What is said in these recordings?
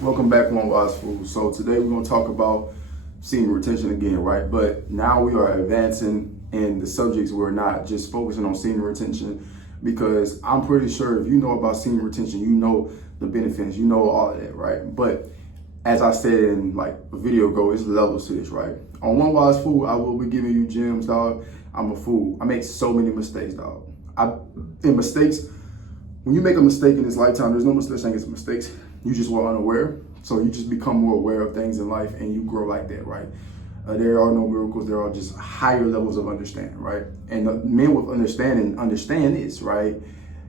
Welcome back, One Wise Fool. So today we're going to talk about semen retention again, right? But now we are advancing in the subjects. We're not just focusing on semen retention, because I'm pretty sure if you know about semen retention, you know the benefits, you know all of that, right? But as I said in like a video ago, it's levels to this, right? On One Wise Fool, I will be giving you gems, dog. I'm a fool. I make so many mistakes, dog. When you make a mistake in this lifetime, there's no such thing as mistakes. You just were unaware. So you just become more aware of things in life and you grow like that, right? There are no miracles. There are just higher levels of understanding, right? And men with understanding understand this, right?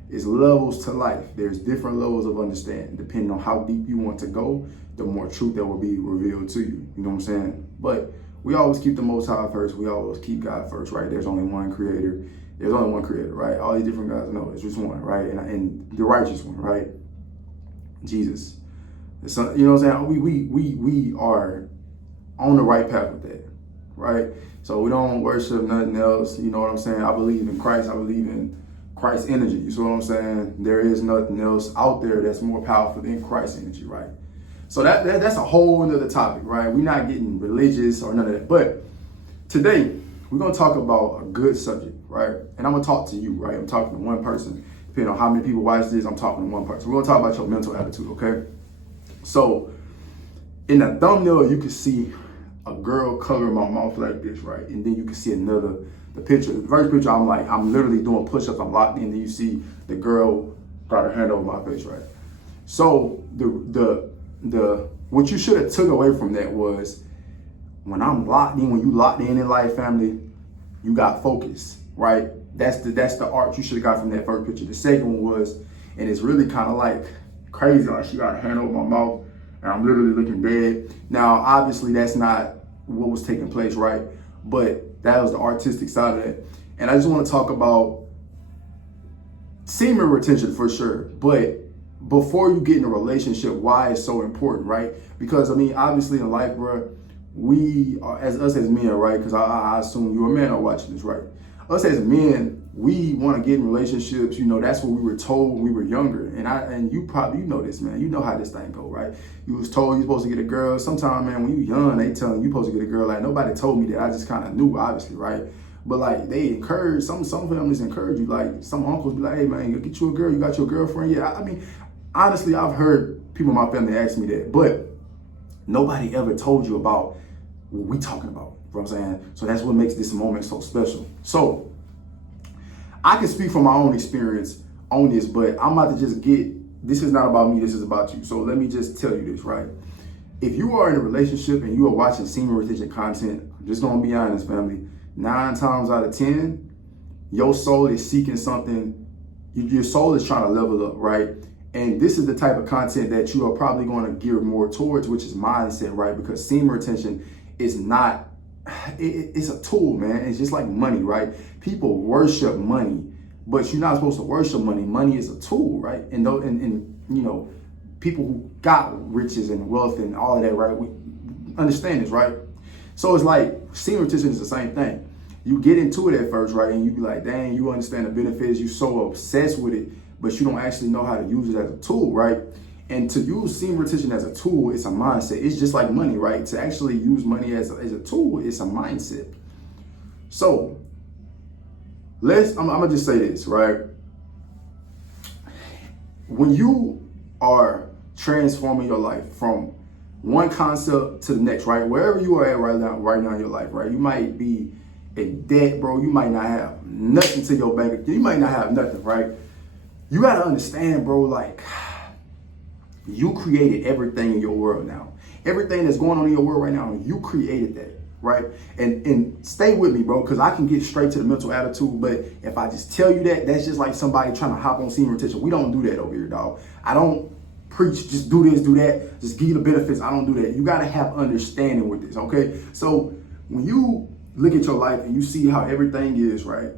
It's levels to life. There's different levels of understanding. Depending on how deep you want to go, the more truth that will be revealed to you. You know what I'm saying? But we always keep the Most High first. We always keep God first, right? There's only one creator. There's only one creator, right? All these different guys know it's just one, right? And the righteous one, right? Jesus. You know what I'm saying? We are on the right path with that, right? So we don't worship nothing else. You know what I'm saying? I believe in Christ. I believe in Christ's energy. You see what I'm saying? There is nothing else out there that's more powerful than Christ's energy, right? So that's a whole another topic, right? We're not getting religious or none of that. But today, we're going to talk about a good subject, right? And I'm going to talk to you, right? I'm talking to one person. Depending on how many people watch this, I'm talking to one person. We're going to talk about your mental attitude, okay? So in the thumbnail, you can see a girl covering my mouth like this, right? And then you can see the picture. The first picture, I'm literally doing push-ups. I'm locked in. And then you see the girl got her hand over my face, right? So what you should have took away from that was, when I'm locked in, when you locked in life, family, you got focus, right? That's the art you should have got from that first picture. The second one was, and it's really kind of like crazy, like she got her hand over my mouth and I'm literally looking dead. Now, obviously that's not what was taking place, right? But that was the artistic side of it. And I just want to talk about semen retention for sure. But before you get in a relationship, why it's so important, right? Because I mean, obviously in life, bro, we are, as men, right? Because I assume you're a man are watching this, right? Us as men, we want to get in relationships. You know, that's what we were told when we were younger. And you know this, man. You know how this thing go, right? You was told you're supposed to get a girl. Sometimes, man, when you're young, they telling you supposed to get a girl. Like, nobody told me that. I just kind of knew, obviously, right? But like, they encourage, some families encourage you. Like, some uncles be like, hey, man, get you a girl. You got your girlfriend? Yeah, I mean, honestly, I've heard people in my family ask me that. But nobody ever told you about what we talking about. You know what I'm saying? So that's what makes this moment so special. So I can speak from my own experience on this, but I'm about to just this is not about me, this is about you. So let me just tell you this, right? If you are in a relationship and you are watching semen retention content, I'm just gonna be honest, family, 9 times out of 10, your soul is seeking something, your soul is trying to level up, right? And this is the type of content that you are probably going to gear more towards, which is mindset, right? Because semen retention is not, it's a tool, man. It's just like money, right? People worship money, but you're not supposed to worship money. Money is a tool, right? And you know, people who got riches and wealth and all of that, right? We understand this, right? So it's like semen retention is the same thing. You get into it at first, right? And you be like, dang, you understand the benefits. You're so obsessed with it, but you don't actually know how to use it as a tool, right? And to use semen retention as a tool, it's a mindset. It's just like money, right? To actually use money as a tool, it's a mindset. So I'm gonna just say this, right? When you are transforming your life from one concept to the next, right? Wherever you are at right now in your life, right? You might be in debt, bro. You might not have nothing to your bank. You might not have nothing, right? You gotta understand, bro, like, you created everything in your world now. Everything that's going on in your world right now, you created that, right? And stay with me, bro, because I can get straight to the mental attitude, but if I just tell you that, that's just like somebody trying to hop on semen retention. We don't do that over here, dog. I don't preach, just do this, do that, just give you the benefits. I don't do that. You gotta have understanding with this, okay? So when you look at your life and you see how everything is, right,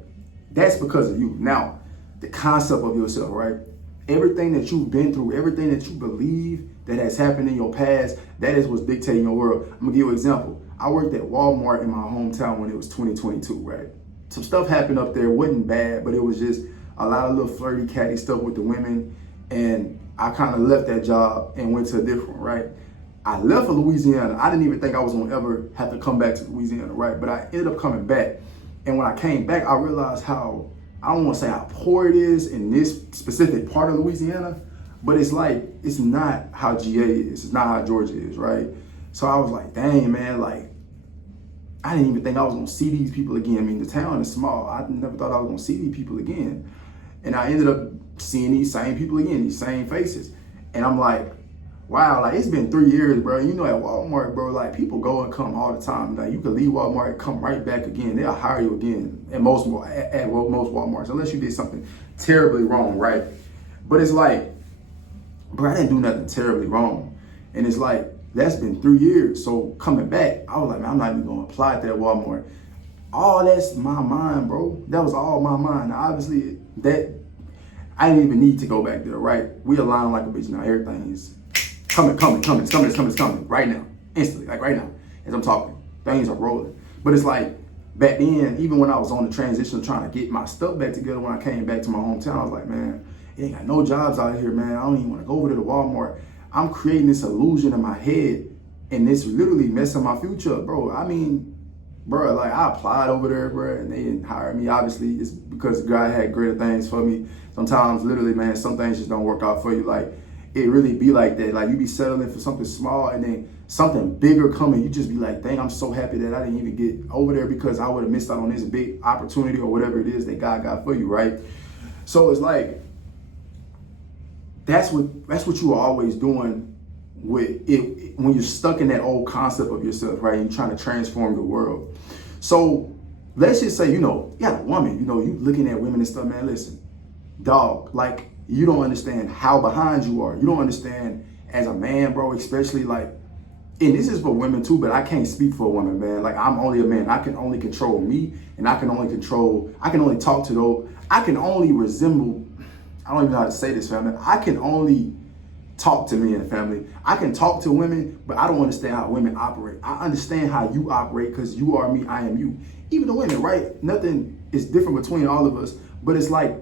that's because of you. Now, the concept of yourself, right? Everything that you've been through, everything that you believe that has happened in your past, that is what's dictating your world. I'm gonna give you an example. I worked at Walmart in my hometown when it was 2022, right? Some stuff happened up there, wasn't bad, but it was just a lot of little flirty, catty stuff with the women. And I kind of left that job and went to a different one, right? I left for Louisiana. I didn't even think I was gonna ever have to come back to Louisiana, right? But I ended up coming back. And when I came back, I realized how, I don't wanna say how poor it is in this specific part of Louisiana, but it's like, it's not how GA is. It's not how Georgia is, right? So I was like, dang, man, like, I didn't even think I was gonna see these people again. I mean, the town is small. I never thought I was gonna see these people again. And I ended up seeing these same people again, these same faces. And I'm like, wow, like it's been 3 years, bro. You know, at Walmart, bro, like people go and come all the time. Like you could leave Walmart and come right back again. They'll hire you again at most Walmarts, unless you did something terribly wrong, right? But it's like, bro, I didn't do nothing terribly wrong. And it's like, that's been 3 years. So coming back, I was like, man, I'm not even gonna apply at that Walmart. All that's my mind, bro. That was all my mind. Now, obviously, that I didn't even need to go back there, right? We align like a bitch now. Everything is coming right now, instantly, like right now, as I'm talking. Things are rolling. But it's like back then, even when I was on the transition trying to get my stuff back together, when I came back to my hometown, I was like, man, it ain't got no jobs out here, man. I don't even want to go over to the Walmart. I'm creating this illusion in my head, and it's literally messing my future up, bro. I mean, bro, like I applied over there, bro, and they didn't hire me. Obviously, it's because God had greater things for me. Sometimes, literally, man, some things just don't work out for you. Like, it really be like that. Like, you be settling for something small, and then something bigger coming. You just be like, dang, I'm so happy that I didn't even get over there because I would have missed out on this big opportunity or whatever it is that God got for you, right? So it's like, that's what you are always doing with it when you're stuck in that old concept of yourself, right? You're trying to transform the world. So let's just say, you got a woman, you looking at women and stuff, man, listen, dog, like you don't understand how behind you are. You don't understand as a man, bro, especially like, and this is for women too, but I can't speak for a woman, man. Like I'm only a man. I can only control me, and I can only talk to those. I can only resemble, I don't even know how to say this, family. I can only talk to men, family. I can talk to women, but I don't understand how women operate. I understand how you operate because you are me, I am you. Even the women, right? Nothing is different between all of us, but it's like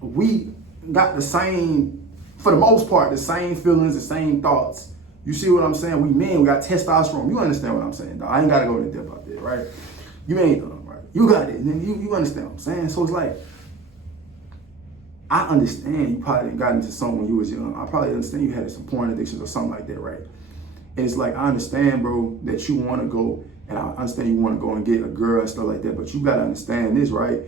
we got the same, for the most part, the same feelings, the same thoughts. You see what I'm saying? We men, we got testosterone. You understand what I'm saying, dog? I ain't got to go to depth out there, right? You ain't doing it, right? You got it, and then you understand what I'm saying? So it's like, I understand you probably got into something when you was young. I probably understand you had some porn addictions or something like that, right? And it's like, I understand, bro, that you want to go, and I understand you want to go and get a girl and stuff like that, but you got to understand this, right?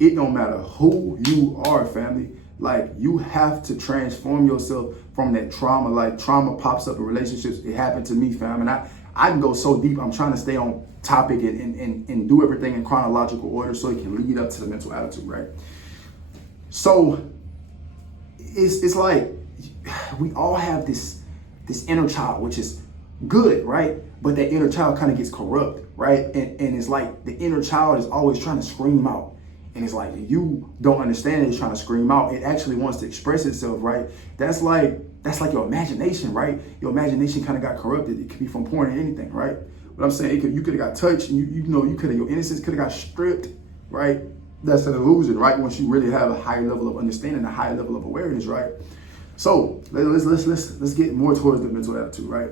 It don't matter who you are, family. Like, you have to transform yourself from that trauma. Like, trauma pops up in relationships. It happened to me, fam. And I can go so deep. I'm trying to stay on topic and do everything in chronological order so it can lead up to the mental attitude, right? So it's like we all have this inner child, which is good, right? But that inner child kind of gets corrupt, right? And it's like the inner child is always trying to scream out. And it's like you don't understand it's trying to scream out. It actually wants to express itself, right? That's like your imagination, right? Your imagination kind of got corrupted. It could be from porn or anything, right? But I'm saying you could have got touched, and your innocence could have got stripped, right? That's an illusion, right? Once you really have a higher level of understanding, a higher level of awareness, right? So let's get more towards the mental attitude, right?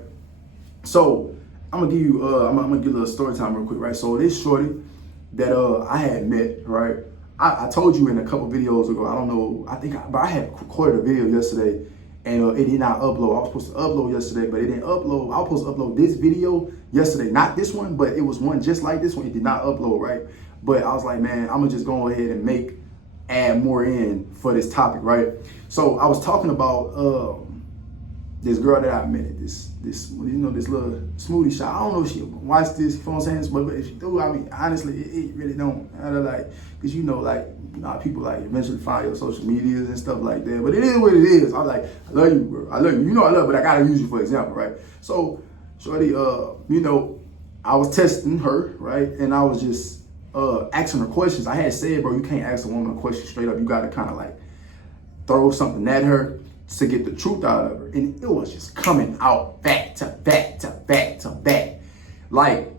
So I'm gonna give you I'm gonna give a little story time real quick, right? So this shorty that I had met, right? I told you in a couple videos ago, I don't know, but I had recorded a video yesterday and it did not upload. I was supposed to upload yesterday, but it didn't upload. I was supposed to upload this video yesterday, not this one, but it was one just like this one. It did not upload, right? But I was like, man, I'm gonna just go ahead and add more in for this topic, right? So I was talking about this girl that I met at this little smoothie shop. I don't know if she watched this, you know what I'm saying? But if she do, I mean, honestly, it really don't. I don't like, because people like eventually find your social medias and stuff like that. But it is what it is. I'm like, I love you, bro. I love you. You know I love, but I gotta use you for example, right? So, shorty, I was testing her, right? And I was just asking her questions. I had said, bro, you can't ask a woman a question straight up. You gotta kind of like throw something at her to get the truth out of her. And it was just coming out back to back to back to back. Like,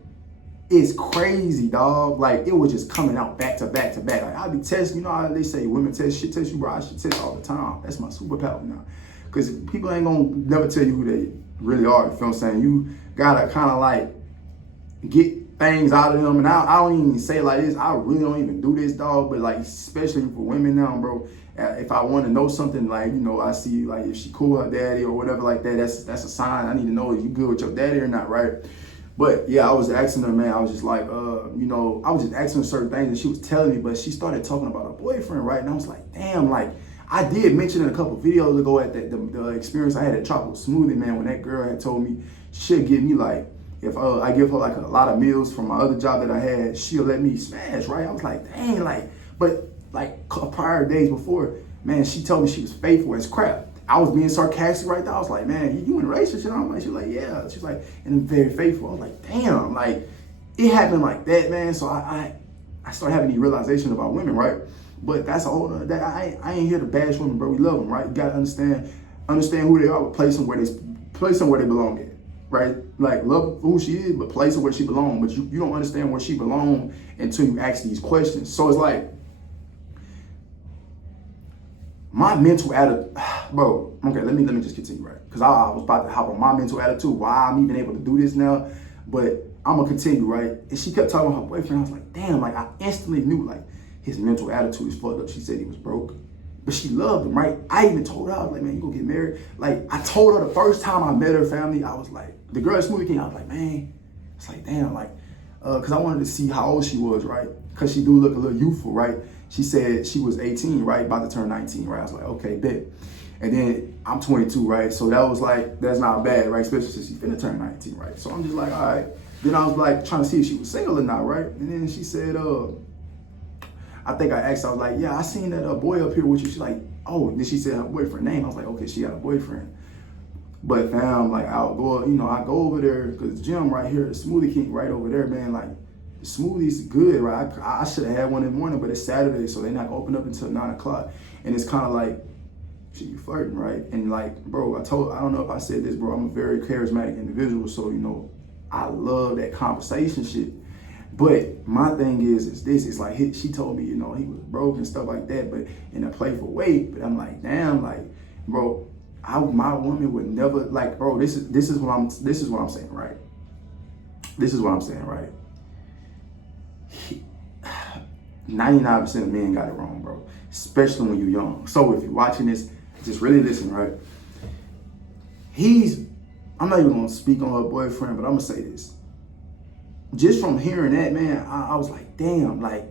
it's crazy, dog. Like, it was just coming out back to back to back. Like, I'll be testing, you know how they say women test, shit test you, bro. I should test all the time. That's my superpower now. Because people ain't gonna never tell you who they really are. You feel what I'm saying? You gotta kind of like get things out of them. And I don't even say it like this. I really don't even do this, dog. But like, especially for women now, bro. If I want to know something, like, you know, I see like if she cool with her daddy or whatever like that, that's a sign. I need to know if you good with your daddy or not, right? But yeah, I was asking her, man. I was just like, you know, I was just asking her certain things, and she was telling me, but she started talking about her boyfriend, right? And I was like, damn, like I did mention it a couple videos ago at the experience I had at Tropical Smoothie, man, when that girl had told me she'll give me like, if I give her like a lot of meals from my other job that I had, she'll let me smash, right? I was like, dang, like, but like prior days before, man, she told me she was faithful as crap. I was being sarcastic right there. I was like, man, you in a relationship? I'm like, she's like, yeah. She's like, and I'm very faithful. I was like, damn, like it happened like that, man. So I started having these realizations about women, right? But that's a whole other, that I ain't here to bash women, bro. We love them, right? You gotta understand who they are, but place them where they belong at, right? Like love who she is, but place her where she belongs. But you don't understand where she belongs until you ask these questions. So it's like, my mental attitude, bro, okay, let me just continue, right? Because I was about to hop on my mental attitude, why I'm even able to do this now, but I'm gonna continue, right? And she kept talking about her boyfriend. I was like, damn, like I instantly knew like his mental attitude is fucked up. She said he was broke, but she loved him, right? I even told her, I was like, man, you gonna get married? Like I told her the first time I met her family, I was like, the girl at Smoothie King, I was like, man, it's like, damn, like, because I wanted to see how old she was, right? Because she do look a little youthful, right? She said she was 18, right? About to turn 19, right? I was like, okay, bet. And then I'm 22, right? So that was like, that's not bad, right? Especially since she's finna turn 19, right? So I'm just like, all right. Then I was like trying to see if she was single or not, right? And then she said, I think I asked, I was like, yeah, I seen that boy up here with you. She's like, oh, and then she said her boyfriend name. I was like, okay, she got a boyfriend. But fam, like I'll go, you know, I go over there because the gym right here, the Smoothie King right over there, man, like, the smoothie's good, right? I should have had one in the morning, but it's Saturday, so they're not gonna open up until 9 o'clock. And it's kind of like, she be flirting, right? And like, bro, I don't know if I said this, bro, I'm a very charismatic individual, so, you know, I love that conversation shit. But my thing is this, it's like, she told me, you know, he was broke and stuff like that, but in a playful way. But I'm like, damn, like, bro, my woman would never, like, bro, this is what I'm saying, right? This is what I'm saying, right? 99% of men got it wrong, bro. Especially when you're young. So if you're watching this, just really listen, right? I'm not even gonna speak on her boyfriend, but I'm gonna say this. Just from hearing that, man, I was like, damn, like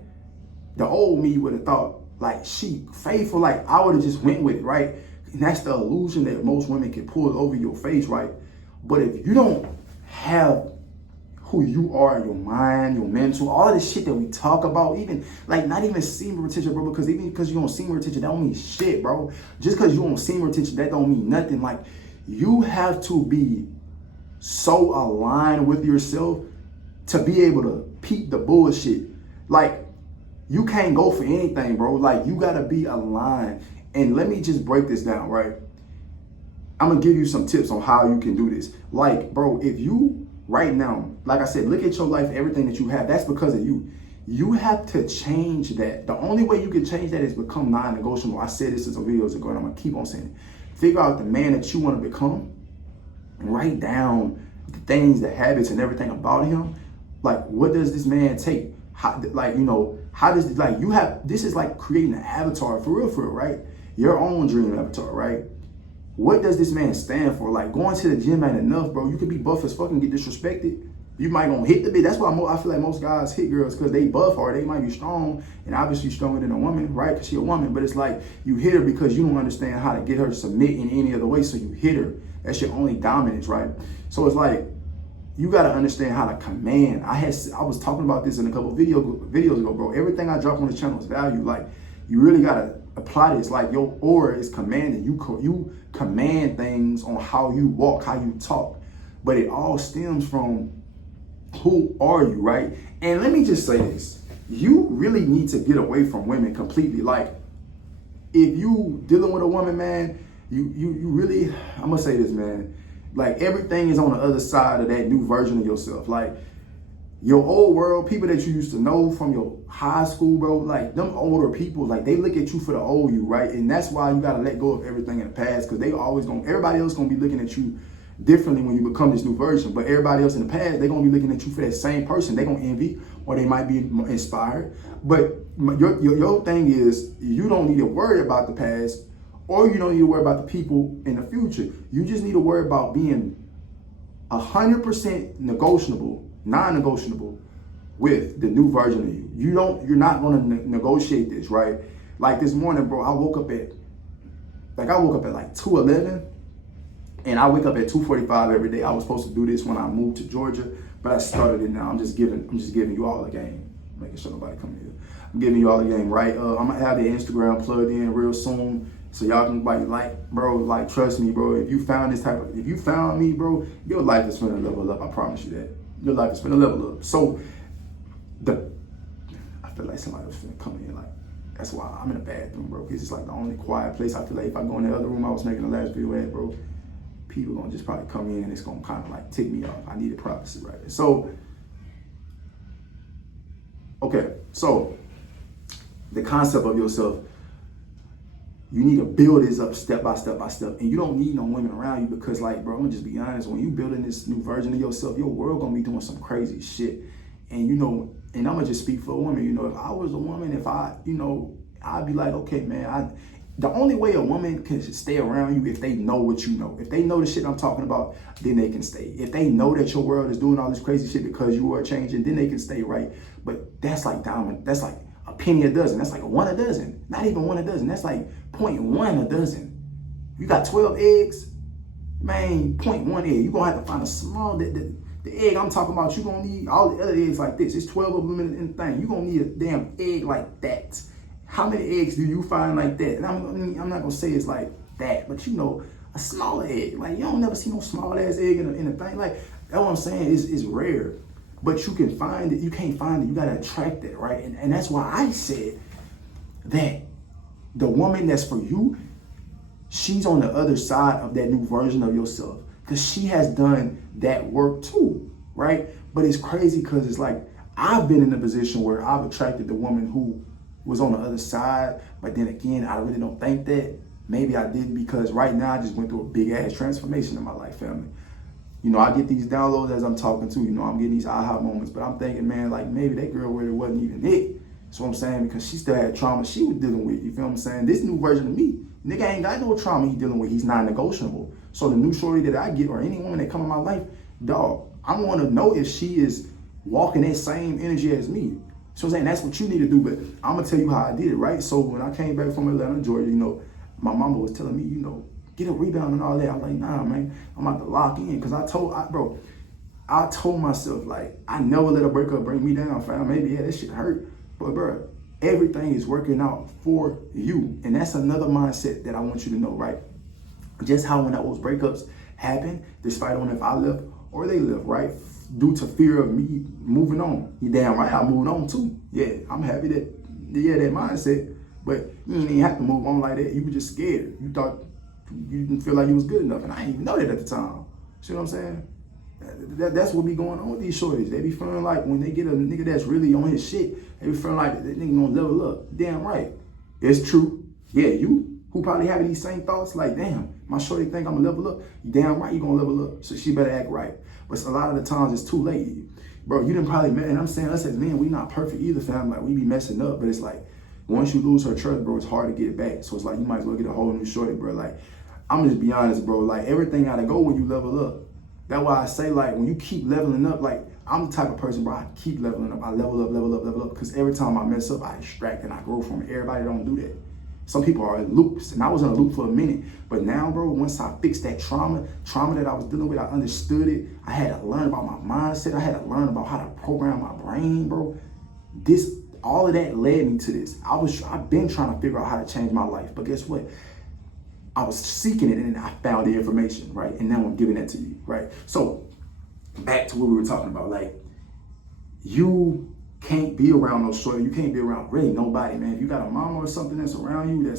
the old me would have thought, like she faithful, like I would have just went with it, right? And that's the illusion that most women can pull over your face, right? But if you don't have who you are, your mind, your mental, all of this shit that we talk about, even like not even semen retention, bro, because even because you on semen retention, that don't mean shit, bro. Just because you on semen retention, that don't mean nothing. Like you have to be so aligned with yourself to be able to peep the bullshit. Like you can't go for anything, bro. Like you gotta be aligned. And let me just break this down, right? I'm gonna give you some tips on how you can do this. Like, bro, if you right now, like I said, look at your life, everything that you have, that's because of you. You have to change that. The only way you can change that is become non-negotiable. I said this in some videos ago and I'm gonna keep on saying it. Figure out the man that you wanna become and write down the things, the habits and everything about him. Like, what does this man take? How, like, you know, how does, like, you have, this is like creating an avatar for real, right? Your own dream avatar, right? What does this man stand for? Like going to the gym ain't enough, bro. You could be buff as fuck and get disrespected. You might gonna hit the bitch. That's why I feel like most guys hit girls because they buff or they might be strong and obviously stronger than a woman, right? Because she a woman. But it's like you hit her because you don't understand how to get her to submit in any other way. So you hit her. That's your only dominance, right? So it's like you gotta understand how to command. I was talking about this in a couple videos ago, bro. Everything I drop on this channel is value. Like you really gotta apply this. Like your aura is commanding. You command things on how you walk, how you talk. But it all stems from who are you, right? And let me just say this. You really need to get away from women completely. Like if you dealing with a woman, man, you really, I'm gonna say this, man. Like everything is on the other side of that new version of yourself. Like Your old world, people that you used to know from your high school, bro, like them older people, like they look at you for the old you, right? And that's why you gotta let go of everything in the past, because they always everybody else gonna be looking at you differently when you become this new version. But everybody else in the past, they're gonna be looking at you for that same person. They're gonna envy, or they might be inspired. But your thing is, you don't need to worry about the past, or you don't need to worry about the people in the future. You just need to worry about being 100% non-negotiable with the new version of you. You're not gonna negotiate this, right? Like this morning, bro, I woke up at like 2:11, and I wake up at 2:45 every day. I was supposed to do this when I moved to Georgia, but I started it now. I'm just giving you all a game, making sure nobody come here. I'm giving you all a game, right? I'm gonna have the Instagram plugged in real soon, so y'all can like trust me, bro. If you found me, bro, your life is gonna level up. I promise you that. Your life is gonna level up. So I feel like somebody was finna come in, like, that's why I'm in the bathroom, bro, because it's like the only quiet place. I feel like if I go in the other room I was making the last video at, bro, people gonna just probably come in and it's gonna kind of like tick me off. I needed privacy, right? So, okay, so the concept of yourself, you need to build this up step by step by step, and you don't need no women around you, because, like, bro, I'm gonna just be honest, when you building this new version of yourself, your world gonna be doing some crazy shit. And you know, and I'm gonna just speak for a woman, you know, if I was a woman, I'd be like, okay, man, the only way a woman can stay around you if they know what you know. If they know the shit I'm talking about, then they can stay. If they know that your world is doing all this crazy shit because you are changing, then they can stay, right? But that's like diamond. That's like a penny a dozen. That's like one a dozen. Not even one a dozen. That's like 0.1 a dozen. You got 12 eggs, man, 0.1 egg. You're gonna have to find a small, the egg I'm talking about, you're gonna need all the other eggs like this. It's 12 of them in the thing. You're gonna need a damn egg like that. How many eggs do you find like that? And I'm not gonna say it's like that, but you know, a smaller egg. Like, you don't never see no small ass egg in a thing. Like, that's what I'm saying, is rare. But you can find it, you can't find it, you gotta attract it, right? And that's why I said that the woman that's for you, she's on the other side of that new version of yourself, because she has done that work too, right? But it's crazy because it's like, I've been in a position where I've attracted the woman who was on the other side, but then again, I really don't think that. Maybe I didn't, because right now I just went through a big ass transformation in my life, family. You know, I get these downloads as I'm talking to, you know, I'm getting these aha moments, but I'm thinking, man, like, maybe that girl really wasn't even it. That's what I'm saying, because she still had trauma she was dealing with, you feel what I'm saying? This new version of me, nigga ain't got no trauma he dealing with, he's non-negotiable. So the new shorty that I get, or any woman that come in my life, dog, I want to know if she is walking that same energy as me. So I'm saying, that's what you need to do, but I'm gonna tell you how I did it, right? So when I came back from Atlanta, Georgia, you know, my mama was telling me, you know, get a rebound and all that. I'm like, nah, man, I'm about to lock in, because I told myself, like, I never let a breakup bring me down, fam. Maybe, yeah, that shit hurt, but bro, everything is working out for you, and that's another mindset that I want you to know, right? Just how when those breakups happen, despite on if I left or they left, right? Due to fear of me moving on. You damn right, I moved on too. Yeah, I'm happy that mindset, but you didn't even have to move on like that. You were just scared. You thought you didn't feel like you was good enough, and I didn't even know that at the time. See what I'm saying? That's what be going on with these shorties. They be feeling like when they get a nigga that's really on his shit, they be feeling like that nigga gonna level up. Damn right. It's true. Yeah, you who probably having these same thoughts, like, damn, my shorty think I'm gonna level up. You damn right you gonna level up. So she better act right. But a lot of the times it's too late. Bro, you didn't probably, and I'm saying, us as men, we not perfect either, fam. Like, we be messing up, but it's like, once you lose her trust, bro, it's hard to get it back. So it's like, you might as well get a whole new shorty, bro. Like, I'm gonna just be honest, bro. Like, everything gotta go when you level up. That's why I say, like, when you keep leveling up, like, I'm the type of person, bro, I keep leveling up. I level up, because every time I mess up, I extract and I grow from it. Everybody don't do that. Some people are in loops, and I was in a loop for a minute. But now, bro, once I fixed that trauma that I was dealing with, I understood it. I had to learn about my mindset. I had to learn about how to program my brain, bro. All of that led me to this. I've been trying to figure out how to change my life, but guess what? I was seeking it, and I found the information, right? And now I'm giving that to you, right? So back to what we were talking about, like, you can't be around no shorty. You can't be around really nobody, man. If you got a mama or something that's around you,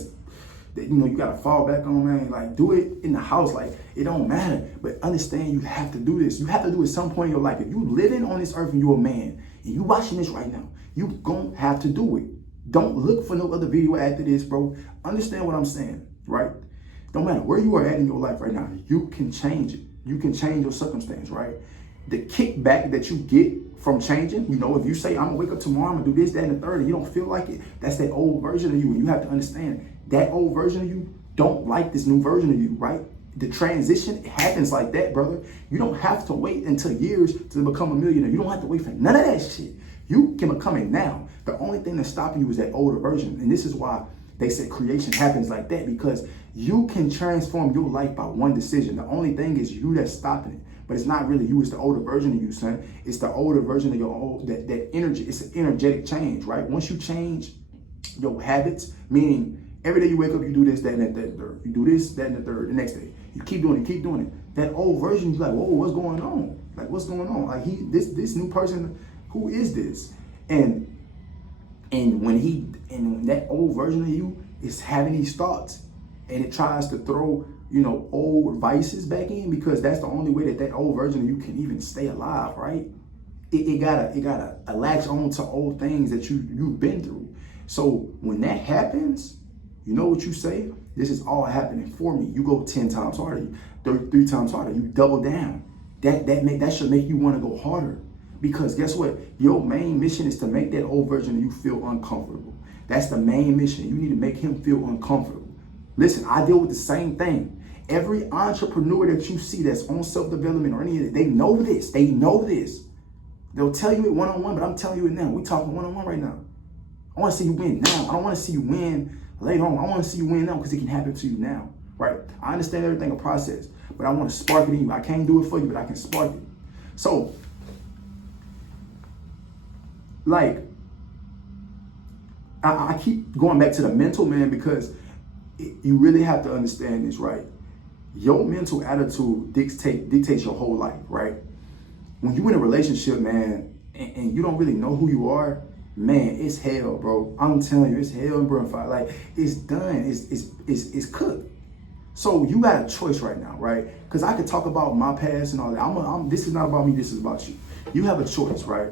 that, you know, you gotta fall back on, man. Like, do it in the house. Like, it don't matter. But understand you have to do this. You have to do it at some point in your life. If you living on this earth and you're a man and you watching this right now, you gonna have to do it. Don't look for no other video after this, bro. Understand what I'm saying, right? Don't matter where you are at in your life right now, you can change it. You can change your circumstance, right? The kickback that you get from changing, you know, if you say, I'm gonna wake up tomorrow, I'm gonna do this, that, and the third, and you don't feel like it, that's that old version of you. And you have to understand that old version of you don't like this new version of you, right? The transition happens like that, brother. You don't have to wait until years to become a millionaire. You don't have to wait for none of that shit. You can become it now. The only thing that's stopping you is that older version. And this is why they said creation happens like that, because you can transform your life by one decision. The only thing is you that's stopping it. But it's not really you, it's the older version of you, son. It's the older version of your old, that energy. It's an energetic change, right? Once you change your habits, meaning every day you wake up, you do this, that, and that, third. You do this, that, and the third. The next day, you keep doing it. That old version, you're like, whoa, what's going on? Like, what's going on? Like, this new person, who is this? And when that old version of you is having these thoughts, and it tries to throw, you know, old vices back in, because that's the only way that old version of you can even stay alive, right? It gotta latch on to old things that you've been through. So when that happens, you know what you say? This is all happening for me. You go 10 times harder, 33 times harder. You double down. That should make you want to go harder. Because guess what? Your main mission is to make that old version of you feel uncomfortable. That's the main mission. You need to make him feel uncomfortable. Listen, I deal with the same thing. Every entrepreneur that you see that's on self-development or any of it, they know this. They know this. They'll tell you it one-on-one, but I'm telling you it now. We're talking one-on-one right now. I want to see you win now. I don't want to see you win later on. I want to see you win now because it can happen to you now, right? I understand everything a process, but I want to spark it in you. I can't do it for you, but I can spark it. So, like, I keep going back to the mental, man, because you really have to understand this, right? Your mental attitude dictates your whole life, right? When you're in a relationship, man, and you don't really know who you are, man, it's hell, bro. I'm telling you, it's hell and brimfire. Like, it's done. It's cooked. So you got a choice right now, right? Because I could talk about my past and all that. This is not about me. This is about you. You have a choice, right?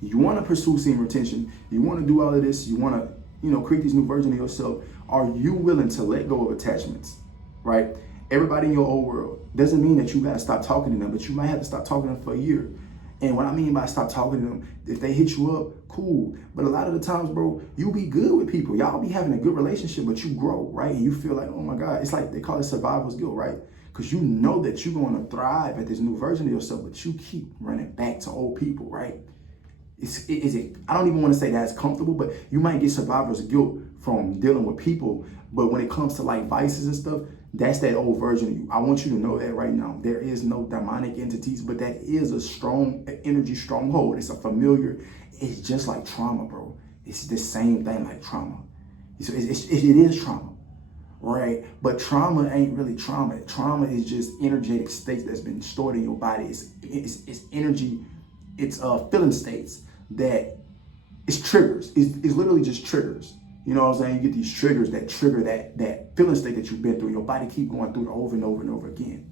You want to pursue semen retention. You want to do all of this. You want to, you know, create these new versions of yourself. Are you willing to let go of attachments, right? Everybody in your old world doesn't mean that you got to stop talking to them, but you might have to stop talking to them for a year. And what I mean by stop talking to them, if they hit you up, cool. But a lot of the times, bro, you be good with people. Y'all be having a good relationship, but you grow, right? And you feel like, oh my God, it's like they call it survivor's guilt, right? Because you know that you're going to thrive at this new version of yourself, but you keep running back to old people, right? I don't even want to say that's comfortable, but you might get survivor's guilt from dealing with people. But when it comes to like vices and stuff, that's that old version of you. I want you to know that right now. There is no demonic entities, but that is a strong energy stronghold. It's a familiar. It's just like trauma, bro. It's the same thing like trauma. It is trauma, right? But trauma ain't really trauma. Trauma is just energetic states that's been stored in your body. It's energy. It's feeling states that it's triggers. It's literally just triggers. You know what I'm saying? You get these triggers that trigger that feeling state that you've been through. Your body keep going through it over and over and over again.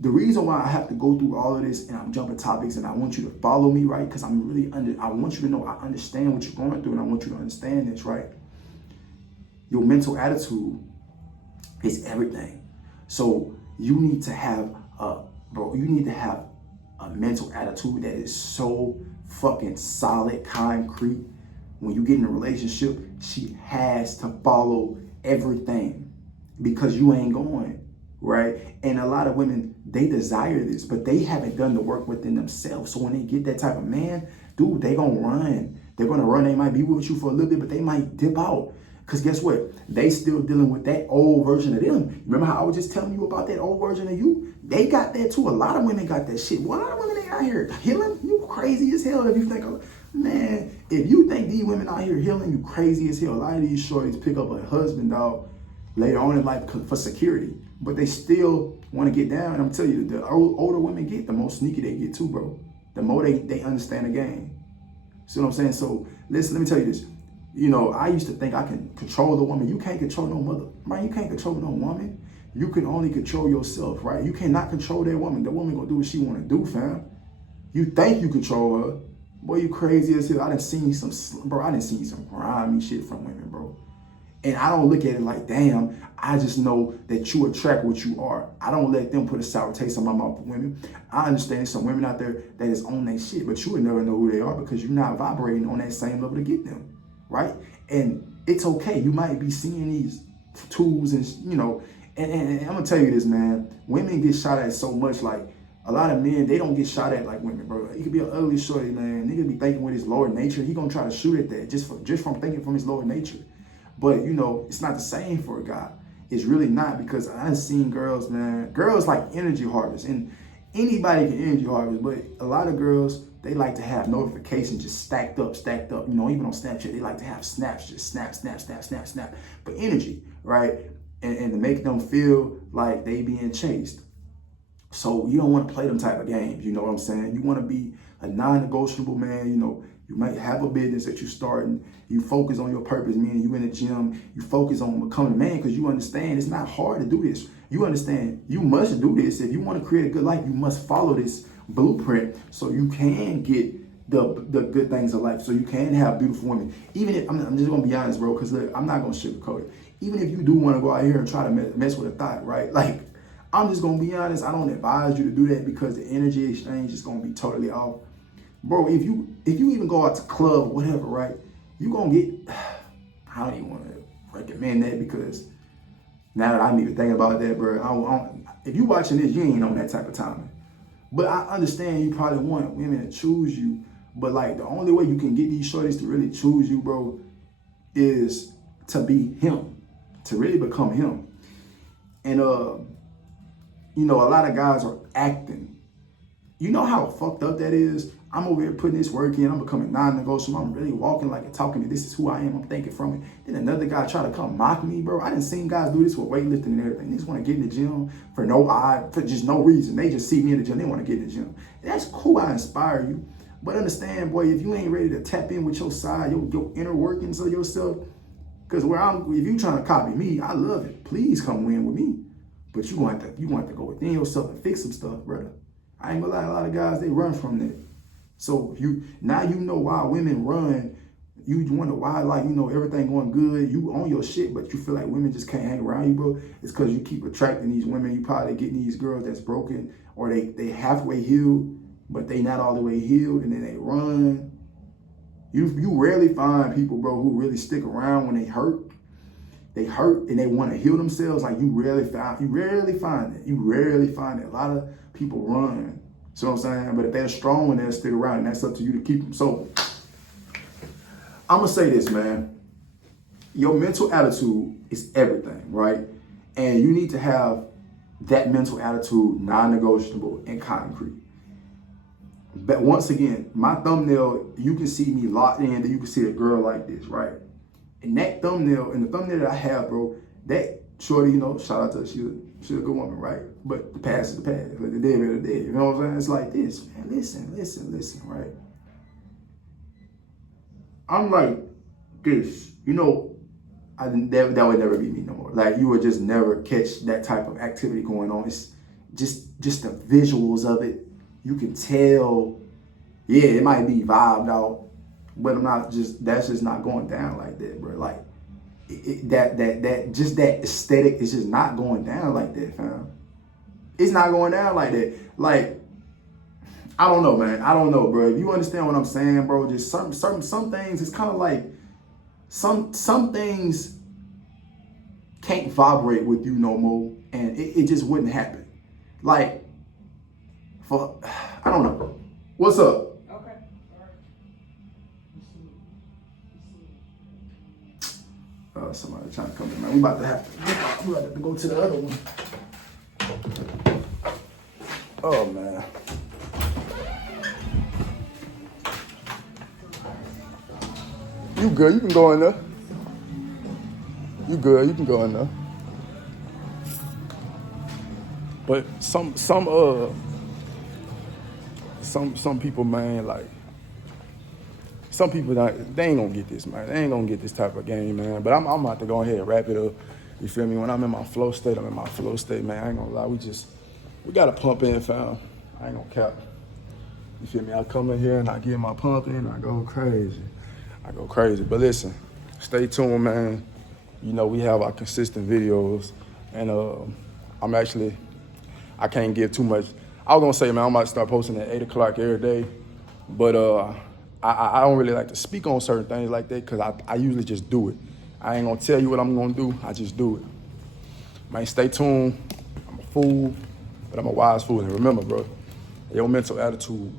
The reason why I have to go through all of this and I'm jumping topics and I want you to follow me, right? Because I want you to know I understand what you're going through and I want you to understand this, right? Your mental attitude is everything. So you need to have a mental attitude that is so fucking solid, concrete. When you get in a relationship, she has to follow everything because you ain't going, right? And a lot of women, they desire this, but they haven't done the work within themselves. So when they get that type of man, dude, they gonna run. They're gonna run. They might be with you for a little bit, but they might dip out. Because guess what? They still dealing with that old version of them. Remember how I was just telling you about that old version of you? They got that too. A lot of women got that shit. Well, a lot of women, they out here healing. You crazy as hell if you think, man, if you think these women out here healing, you crazy as hell. A lot of these shorties pick up a husband, dog, later on in life for security. But they still want to get down. And I'm telling you, the older women get, the more sneaky they get too, bro. The more they understand the game. See what I'm saying? So listen, let me tell you this. You know, I used to think I can control the woman. You can't control no mother. Man, you can't control no woman. You can only control yourself, right? You cannot control that woman. The woman gonna do what she wanna do, fam. You think you control her. Boy, you crazy as hell. I done seen some grimy shit from women, bro. And I don't look at it like, damn, I just know that you attract what you are. I don't let them put a sour taste on my mouth with women. I understand there's some women out there that is on their shit, but you would never know who they are because you're not vibrating on that same level to get them, right? And it's okay. You might be seeing these tools and, you know, and I'm gonna tell you this, man. Women get shot at so much. Like, a lot of men, they don't get shot at like women, bro. He could be an ugly shorty, man. Nigga be thinking with his lower nature. He gonna try to shoot at that just from thinking from his lower nature. But, you know, it's not the same for a guy. It's really not, because I've seen girls, man. Girls like energy harvest, and anybody can energy harvest, but a lot of girls, they like to have notifications just stacked up. You know, even on Snapchat, they like to have snaps, just snap. But energy, right? And to make them feel like they being chased. So you don't want to play them type of games, you know what I'm saying? You want to be a non-negotiable man. You know, you might have a business that you're starting. You focus on your purpose, meaning you in the gym. You focus on becoming a man because you understand it's not hard to do this. You understand you must do this. If you want to create a good life, you must follow this blueprint so you can get the good things of life, so you can have beautiful women. Even if, I'm just going to be honest, bro, because I'm not going to sugarcoat it. Even if you do want to go out here and try to mess with a thought, right? Like, I'm just going to be honest. I don't advise you to do that because the energy exchange is going to be totally off. Bro, if you even go out to club or whatever, right, you going to get, I don't even want to recommend that because now that I'm even thinking about that, bro, if you watching this, you ain't on that type of timing. But I understand you probably want women to choose you, but like the only way you can get these shorties to really choose you, bro, is to be him, to really become him. And, you know, a lot of guys are acting. You know how fucked up that is? I'm over here putting this work in. I'm becoming non-negotiable. I'm really walking like and talking. This is who I am. I'm thinking from it. Then another guy try to come mock me, bro. I didn't see guys do this with weightlifting and everything. They just want to get in the gym for just no reason. They just see me in the gym. They want to get in the gym. That's cool. I inspire you. But understand, boy, if you ain't ready to tap in with your side, your inner workings of yourself, because if you trying to copy me, I love it. Please come win with me. But you want to go within yourself and fix some stuff, brother. I ain't gonna lie, a lot of guys, they run from that. So now you know why women run. You wonder why, like, you know, everything going good, you on your shit, but you feel like women just can't hang around you, bro. It's because you keep attracting these women. You probably getting these girls that's broken, or they halfway healed, but they not all the way healed, and then they run. You rarely find people, bro, who really stick around when they hurt. They hurt and they want to heal themselves. Like, you rarely find it. You rarely find it. A lot of people run. See what I'm saying? But if they're strong, they'll stick around, and that's up to you to keep them. So I'm gonna say this, man. Your mental attitude is everything, right? And you need to have that mental attitude non-negotiable and concrete. But once again, my thumbnail, you can see me locked in, and you can see a girl like this, right? And that thumbnail, and the thumbnail that I have, bro, that shorty, you know, shout out to her, she's a good woman, right? But the past is the past, like the dead is the dead. You know what I'm saying? It's like this, man. Listen, right? I'm like this, you know, that would never be me no more. Like, you would just never catch that type of activity going on. It's just the visuals of it. You can tell, yeah, it might be vibed out, but that's just not going down like that, bro. Like, that aesthetic is just not going down like that, fam. It's not going down like that. Like, I don't know, man. I don't know, bro. If you understand what I'm saying, bro, just some things, it's kind of like some things can't vibrate with you no more, and it just wouldn't happen. Like, I don't know. What's up? Somebody trying to come in, man. We about to have to go to the other one. Oh, man. You good? You can go in there. You good? You can go in there. But some people, man, like, some people, they ain't gonna get this, man. They ain't gonna get this type of game, man. But I'm about to go ahead and wrap it up. You feel me? When I'm in my flow state, I'm in my flow state, man. I ain't gonna lie. We gotta pump in, fam. I ain't gonna cap. You feel me? I come in here and I get my pump in, I go crazy. But listen, stay tuned, man. You know, we have our consistent videos. And I can't give too much. I was gonna say, man, I'm about to start posting at 8 o'clock every day. But I don't really like to speak on certain things like that because I usually just do it. I ain't gonna tell you what I'm gonna do, I just do it. Man, stay tuned. I'm a fool, but I'm a wise fool. And remember, bro, your mental attitude,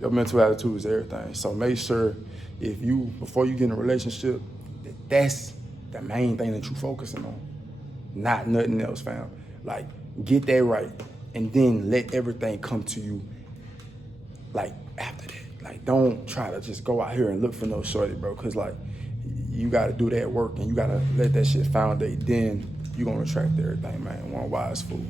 your mental attitude is everything. So make sure before you get in a relationship, that's the main thing that you're focusing on, not nothing else, fam. Like, get that right, and then let everything come to you, like, after that. Like, don't try to just go out here and look for no shorty, bro, because, like, you got to do that work, and you got to let that shit foundate. Then you're going to attract everything, man. One wise fool.